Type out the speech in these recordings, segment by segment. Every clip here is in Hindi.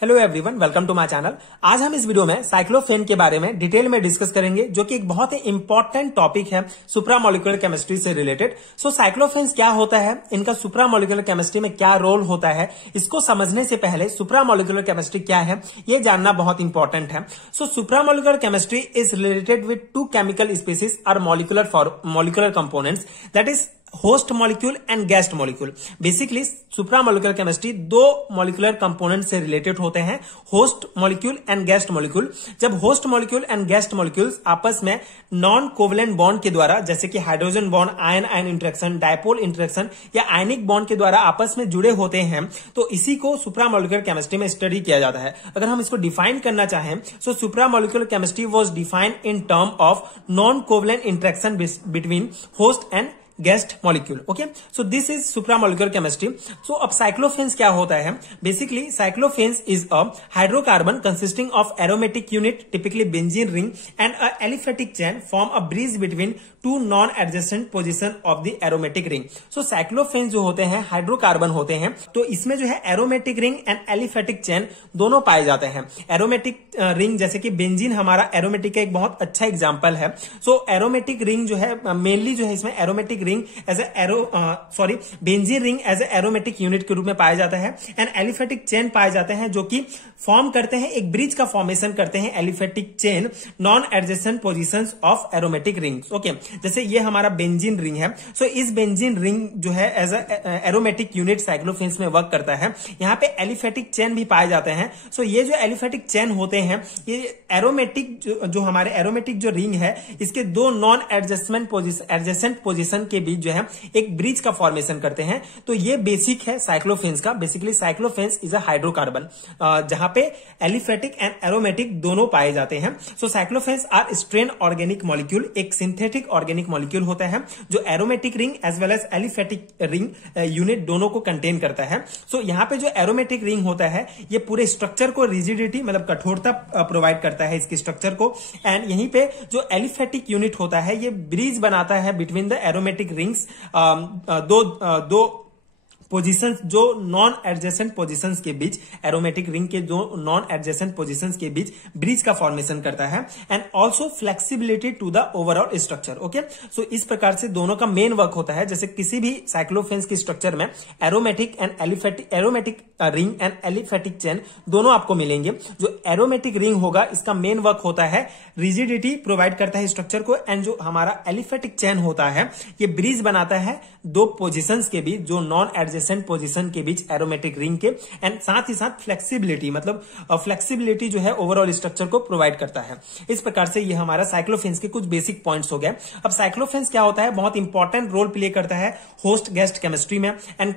Hello everyone, welcome to my channel. आज हम इस वीडियो में साइक्लोफेन के बारे में डिटेल में डिस्कस करेंगे, जो कि एक बहुत ही इंपॉर्टेंट टॉपिक है सुप्रामोलिकुलर केमिस्ट्री से रिलेटेड। सो साइक्लोफेन्स क्या होता है, इनका सुप्रामोलिकुलर केमिस्ट्री में क्या रोल होता है, इसको समझने से पहले सुप्रामोलिकुलर केमिस्ट्री क्या है ये जानना बहुत इंपॉर्टेंट है। So supramolecular chemistry is related with to chemical species और molecular components, that is host molecule and guest molecule. Basically supramolecular chemistry दो मॉलिक्यूलर कंपोनेंट से रिलेटेड होते हैं, host molecule and guest molecule. जब host molecule and guest molecules आपस में नॉन कोवलेंट बॉन्ड के द्वारा, जैसे कि hydrogen bond, ion ion interaction, dipole interaction या आयनिक बॉन्ड के द्वारा आपस में जुड़े होते हैं, तो इसी को सुप्रामोलिकुलर केमिस्ट्री में स्टडी किया जाता है। अगर हम इसको डिफाइन करना चाहें, so supramolecular chemistry was defined in term of non covalent interaction between host and guest molecule. Okay, so this is supramolecular chemistry. So अब साइक्लोफेन्स क्या होता है? Basically cyclophanes is a hydrocarbon consisting of aromatic unit, typically benzene ring, and a aliphatic chain form a bridge between two non adjacent position of the aromatic ring. So cyclophanes जो होते हैं हाइड्रोकार्बन होते हैं, तो इसमें जो है aromatic ring and aliphatic chain दोनों पाए जाते हैं। एरोमेटिक रिंग जैसे कि बेंजीन हमारा एरोमेटिक का एक बहुत अच्छा एग्जाम्पल है। सो एरोमेटिक रिंग जो है मेनली जो है इसमें aromatic as benzene ring as a aromatic unit के रूप में पाया जाता है, एंड एलिफेटिक चेन पाए जाते हैं जो कि फॉर्म करते हैं, एक ब्रिज का फॉर्मेशन करते हैं aliphatic chain non adjacent positions of aromatic rings. Okay, जैसे ये हमारा बेंजीन रिंग है, सो इस बेंजीन रिंग जो है एज ए एरोमेटिक यूनिट साइक्लोफेन्स में वर्क करता है। यहाँ पे एलिफेटिक चेन भी पाए जाते हैं। सो ये जो एलिफेटिक चेन होते हैं, ये एरोमेटिक जो हमारे एरोमेटिक जो रिंग है, इसके दो नॉन एडजेसेंट पोजीशन के बीच जो है एक ब्रिज का फॉर्मेशन करते हैं। तो ये बेसिक है साइक्लोफेन्स का। Basically cyclophanes is a hydrocarbon जहां पे एलिफेटिक एंड एरोमेटिक दोनों पाए जाते हैं। So cyclophanes are strain organic molecule, एक सिंथेटिक ऑर्गेनिक मॉलिक्यूल होता है जो aromatic ring as well as aliphatic ring unit दोनों को कंटेन करता है। सो यहाँ पे जो एरोमेटिक रिंग होता है, ये पूरे स्ट्रक्चर को रिजिडिटी मतलब कठोरता प्रोवाइड करता है इसकी स्ट्रक्चर को, एंड यहीं पे जो एलिफेटिक यूनिट होता है, ये ब्रिज बनाता है बिटवीन द एरोमेटिक रिंग्स, दो पोजीशंस जो नॉन एडजेसेंट पोजीशंस के बीच, एरोमेटिक रिंग के जो नॉन एडजेसेंट पोजीशंस के बीच ब्रिज का फॉर्मेशन करता है, and also flexibility to the overall structure. Okay, so इस प्रकार से दोनों का मेन वर्क होता है। जैसे किसी भी साइक्लोफेन्स की स्ट्रक्चर में aromatic ring and aliphatic chain दोनों आपको मिलेंगे। जो एरोमेटिक रिंग होगा, इसका मेन वर्क होता है रिजिडिटी प्रोवाइड करता है स्ट्रक्चर को, एंड जो हमारा एलिफेटिक चेन होता है, ये ब्रिज बनाता है दो पोजीशंस के बीच, जो नॉन एडजेसेंट पोजीशन के बीच एरोमेटिक रिंग के, एंड साथ ही साथ फ्लेक्सिबिलिटी मतलब फ्लेक्सिबिलिटी जो है ओवरऑल स्ट्रक्चर को प्रोवाइड करता है। इस प्रकार से ये हमारा साइक्लोफेन्स के कुछ बेसिक पॉइंट्स हो गए। अब साइक्लोफेन्स क्या होता है? बहुत इंपॉर्टेंट रोल प्ले करता है होस्ट गेस्ट केमिस्ट्री में, and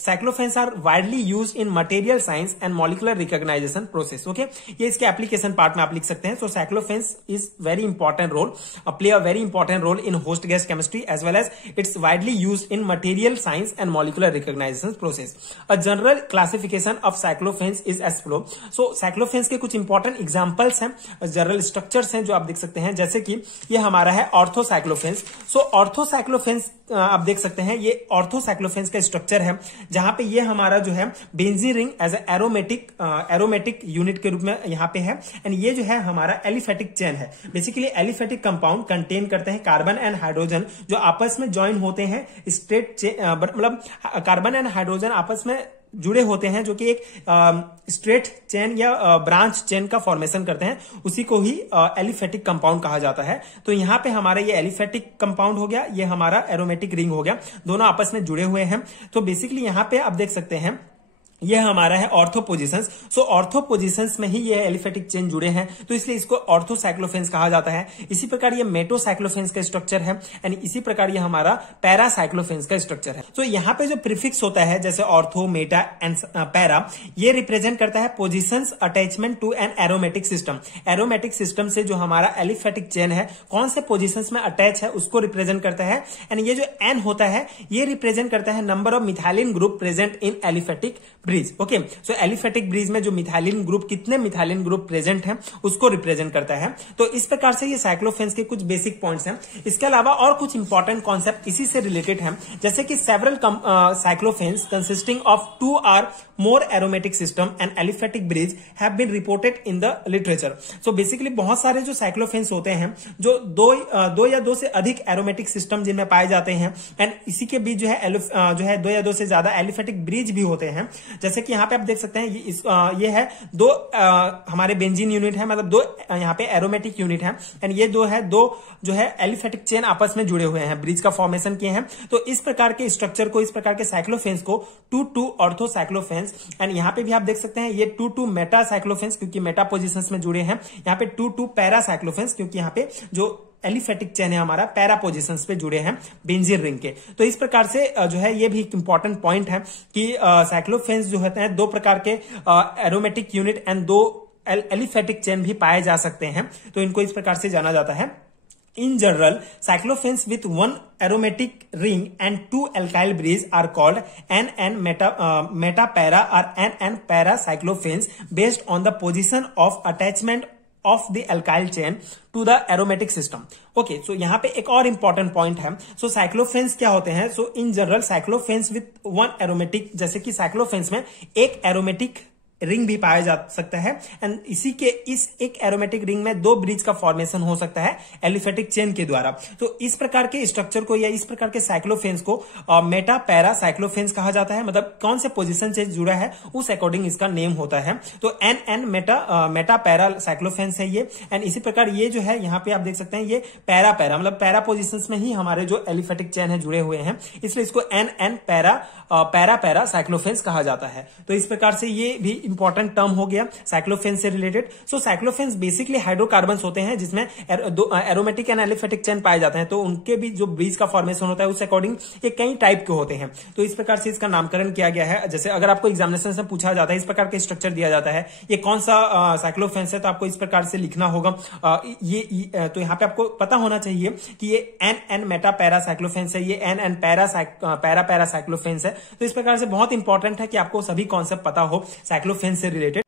cyclophanes are widely used in material science and molecular recognization process. Okay, ये इसके एप्लीकेशन पार्ट में आप लिख सकते हैं। So cyclophanes is very important role, play a very important role in host guest chemistry as well as it's widely used in material science and molecular recognition process. A general classification of cyclophanes is as follow. So cyclophanes के कुछ इंपॉर्टेंट एग्जांपल्स हैं, जनरल स्ट्रक्चर्स हैं जो आप देख सकते हैं, जैसे कि ये हमारा है ऑर्थोसाइक्लोफेन्स। सो ऑर्थोसाइक्लोफेन्स आप देख सकते हैं, ये ऑर्थोसाइक्लोफेन्स का स्ट्रक्चर है, जहां पे ये हमारा जो है benzene ring as aromatic unit के रूप में यहाँ पे है, एंड ये जो है हमारा एलिफेटिक चेन है। बेसिकली एलिफेटिक कंपाउंड कंटेन करते हैं कार्बन एंड हाइड्रोजन जो आपस में ज्वाइन होते हैं, स्ट्रेट मतलब कार्बन एंड हाइड्रोजन आपस में जुड़े होते हैं, जो कि एक स्ट्रेट चेन या ब्रांच चेन का फॉर्मेशन करते हैं। उसी को ही एलिफेटिक कंपाउंड कहा जाता है। तो यहाँ पे हमारा ये एलिफेटिक कंपाउंड हो गया, ये हमारा एरोमेटिक रिंग हो गया, दोनों आपस में जुड़े हुए हैं। तो बेसिकली यहाँ पे आप देख सकते हैं, ये हमारा है ऑर्थो पोजीशंस। सो ऑर्थो पोजीशंस में ही ये एलिफेटिक चेन जुड़े हैं, तो इसलिए इसको ऑर्थोसाइक्लोफेन्स कहा जाता है। इसी प्रकार ये मेटोसाइक्लोफेन्स का स्ट्रक्चर है, एंड इसी प्रकार ये हमारा पैरासाइक्लोफेन्स का स्ट्रक्चर है। तो यहाँ पे जो प्रीफिक्स होता है, जैसे ऑर्थो, मेटा एंड पैरा, ये रिप्रेजेंट करता है positions attachment to an aromatic system. Aromatic system से जो हमारा एलिफेटिक चेन है, कौन से पोजीशंस में अटैच है, उसको रिप्रेजेंट करता है। एंड ये जो एन होता है, ये रिप्रेजेंट करता है number of methylene group present in aliphatic bridge. Okay, so aliphatic bridge में जो मिथाइलिन ग्रुप, कितने मिथाइलिन ग्रुप प्रेजेंट हैं उसको रिप्रेजेंट करता है। तो इस प्रकार से ये साइक्लोफेन्स के कुछ बेसिक पॉइंट्स हैं। इसके अलावा और कुछ इंपॉर्टेंट कॉन्सेप्ट इसी से रिलेटेड हैं, जैसे कि several cyclophanes consisting of 2 or more aromatic system and aliphatic bridge have been reported in the literature। So basically बहुत सारे जो साइक्लोफेन्स होते हैं जो दो या दो से अधिक एरोमेटिक सिस्टम जिनमें पाए जाते हैं, एंड इसी के बीच जो है 2 या 2 से ज्यादा एलिफेटिक ब्रिज भी होते हैं। जैसे कि यहाँ पे आप देख सकते हैं ये है 2 हमारे बेंजीन यूनिट है, मतलब 2 यहाँ पे एरोमेटिक यूनिट है, एंड ये 2 जो है एलिफेटिक चेन आपस में जुड़े हुए हैं, ब्रिज का फॉर्मेशन किए हैं। तो इस प्रकार के स्ट्रक्चर को, इस प्रकार के साइक्लोफेन्स को 2 ऑर्थो साइक्लोफेन्स, एंड यहाँ पे भी आप देख सकते हैं ये 2 मेटा साइक्लोफेन्स, क्योंकि मेटा पोजिशंस में जुड़े हैं। यहाँ पे 2 पैरा साइक्लोफेन्स, क्योंकि यहाँ पे जो एलिफेटिक चेन है हमारा पैरा पोजिशंस पे जुड़े हैं बेंजीन रिंग के। तो इस प्रकार से जो है ये भी एक इंपॉर्टेंट पॉइंट है कि साइक्लोफेन्स जो होते हैं 2 प्रकार के aromatic unit and 2 aliphatic chain भी पाए जा सकते हैं। तो इनको इस प्रकार से जाना जाता है। In general, cyclophenes with 1 aromatic ring and 2 alkyl bridges are called N meta-para or N para cyclophenes based on the position of attachment of the alkyl chain to the aromatic system। Okay, so यहाँ पे एक और important point है। So cyclophenes क्या होते हैं? So in general, cyclophenes with 1 aromatic, जैसे कि cyclophenes में एक aromatic रिंग भी पाया जा सकता है, एंड इसी के इस एक एरोमेटिक रिंग में 2 ब्रिज का फॉर्मेशन हो सकता है एलिफेटिक चेन के द्वारा। तो इस प्रकार के स्ट्रक्चर को या इस प्रकार के साइक्लोफेन्स को मेटा पैरा साइक्लोफेन्स कहा जाता है, मतलब कौन से पोजीशन से जुड़ा है उस अकॉर्डिंग इसका नेम होता है। तो एन मेटा पैरा साइक्लोफेन्स है ये, एंड इसी प्रकार ये जो है यहाँ पे आप देख सकते हैं ये पैरा मतलब पैरा पोजिशन में ही हमारे जो एलिफेटिक चेन है जुड़े हुए हैं, इसलिए इसको एन पैरा साइक्लोफेन्स कहा जाता है। तो इस प्रकार से ये भी इंपॉर्टेंट टर्म हो गया साइक्लोफेन्स से रिलेटेड। सो साइक्लोफेन्स बेसिकली हाइड्रोकार्बन्स होते हैं जिसमें एरोमेटिक एंड एलिफेटिक चेन पाए जाते हैं। तो उनके भी जो ब्रिज का फॉर्मेशन होता है उस अकॉर्डिंग ये कई टाइप के होते हैं। तो इस प्रकार से इसका नामकरण किया गया है। जैसे अगर आपको एग्जामिनेशन से पूछा जाता है, इस प्रकार का स्ट्रक्चर दिया जाता है, ये कौन सा साइक्लोफेन्स है, तो आपको इस प्रकार से लिखना होगा। तो यहाँ पे आपको पता होना चाहिए कि ये एन मेटा पैरा साइक्लोफेन्स है, ये एन पैरा साइक्लोफेन्स है। तो इस प्रकार से बहुत इंपॉर्टेंट है कि आपको सभी कॉन्सेप्ट पता हो साइक्लोफेन्स से रिलेटेड।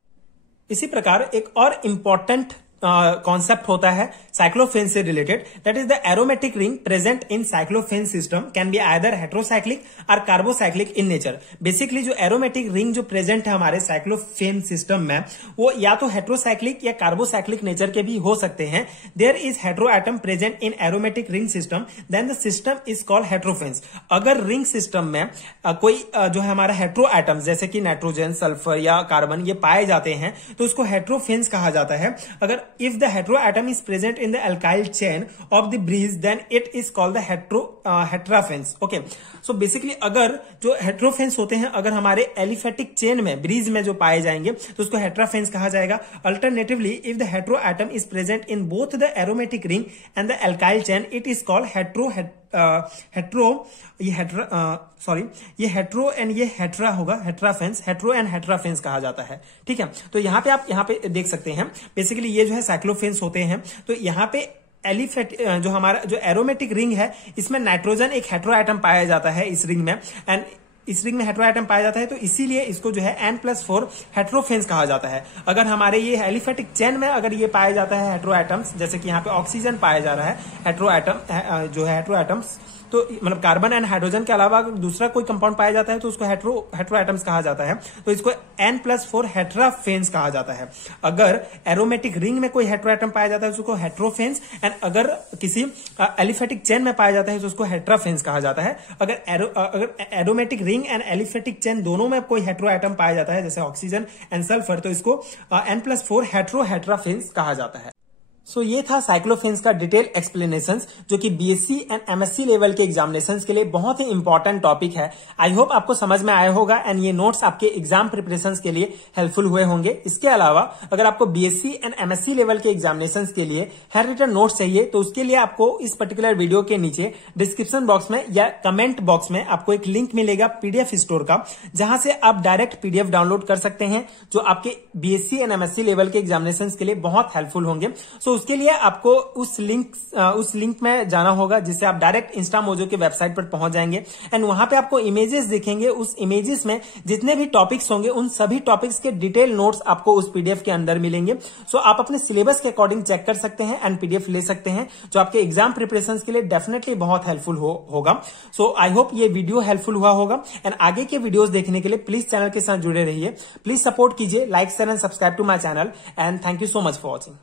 इसी प्रकार एक और इंपॉर्टेंट कॉन्सेप्ट होता है साइक्लोफेन से related, that is the aromatic ring present in cyclophane system can be either heterocyclic or carbocyclic in nature. Basically जो एरोमेटिक रिंग जो प्रेजेंट है हमारे साइक्लोफेन सिस्टम में वो या तो हेट्रोसाइक्लिक या कार्बोसाइक्लिक नेचर के भी हो सकते हैं। There is hetero atom present in aromatic ring system then the system is called heterophanes. अगर रिंग सिस्टम में कोई जो है हमारा हेट्रो एटम जैसे कि नाइट्रोजन, सल्फर या कार्बन ये पाए जाते हैं तो उसको हेट्रोफेन्स कहा जाता है। अगर if the heteroatom is present in the alkyl chain of the bridge then it is called the heterophens। okay, so basically अगर जो heterophens होते हैं अगर हमारे एलिफेटिक चेन में ब्रिज में जो पाए जाएंगे तो उसको heterophens कहा जाएगा। Alternatively if the heteroatom is present in both the aromatic ring and the alkyl chain it is called ये हेट्रो एंड ये हेट्रा होगा, हेट्राफेंस, हेट्रो एंड हेट्राफेंस कहा जाता है। ठीक है, तो यहाँ पे आप यहाँ पे देख सकते हैं बेसिकली ये जो है साइक्लोफेन्स होते हैं। तो यहाँ पे एलिफेट जो हमारा जो एरोमेटिक रिंग है इसमें नाइट्रोजन एक हेट्रो एटम पाया जाता है इस रिंग में, एंड इस रिंग में हेट्रो एटम पाया जाता है तो इसीलिए इसको जो है N+4 हेट्रोफेन्स कहा जाता है। अगर हमारे ये एलिफेटिक चेन में अगर ये पाया जाता है हेट्रो एटम्स, जैसे कि यहाँ पे ऑक्सीजन पाया जा रहा है, हेट्रो एटम जो है हेट्रो एटम्स तो मतलब कार्बन एंड हाइड्रोजन के अलावा अगर दूसरा कोई कंपाउंड पाया जाता है तो उसको हेट्रो एटम्स कहा जाता है। तो इसको N+4 हेट्राफेन्स कहा जाता है। अगर एरोमेटिक रिंग में कोई हेट्रो एटम पाया जाता है तो उसको हेट्रोफेन्स, एंड अगर किसी एलिफेटिक चेन में पाया जाता है तो उसको हेट्राफेन्स कहा जाता है। अगर aromatic ring and aliphatic chain दोनों में कोई हेट्रो एटम पाया जाता है जैसे ऑक्सीजन एंड सल्फर तो इसको N+4 हेट्राफेन्स कहा जाता है। सो ये था साइक्लोफेन्स का डिटेल एक्सप्लेनेशन जो कि बीएससी एंड एमएससी लेवल के एग्जामिनेशन के लिए बहुत ही इंपॉर्टेंट टॉपिक है। आई होप आपको समझ में आया होगा एंड ये नोट्स आपके एग्जाम प्रिपरेशन के लिए हेल्पफुल हुए होंगे। इसके अलावा अगर आपको बीएससी एंड एमएससी लेवल के एग्जामिनेशन के लिए हैंड रिटन नोट्स चाहिए तो उसके लिए आपको इस पर्टिकुलर वीडियो के नीचे डिस्क्रिप्शन बॉक्स में या कमेंट बॉक्स में आपको एक लिंक मिलेगा पीडीएफ स्टोर का, जहां से आप डायरेक्ट पीडीएफ डाउनलोड कर सकते हैं जो आपके बीएससी एंड एमएससी लेवल के एग्जामिनेशन के लिए बहुत हेल्पफुल होंगे। सो उसके लिए आपको उस लिंक में जाना होगा, जिससे आप डायरेक्ट इंस्टामोजो के वेबसाइट पर पहुंच जाएंगे एंड वहां पे आपको इमेजेस दिखेंगे। उस इमेजेस में जितने भी टॉपिक्स होंगे उन सभी टॉपिक्स के डिटेल नोट्स आपको उस पीडीएफ के अंदर मिलेंगे। सो आप अपने सिलेबस के अकॉर्डिंग चेक कर सकते हैं एंड पीडीएफ ले सकते हैं, जो आपके एग्जाम प्रिपरेशन के लिए डेफिनेटली बहुत हेल्पफुल होगा। सो आई होप ये वीडियो हेल्पफुल हुआ होगा एंड आगे के वीडियोस देखने के लिए प्लीज चैनल के साथ जुड़े रहिए। प्लीज सपोर्ट कीजिए, like share and subscribe to my channel and thank you so much for watching.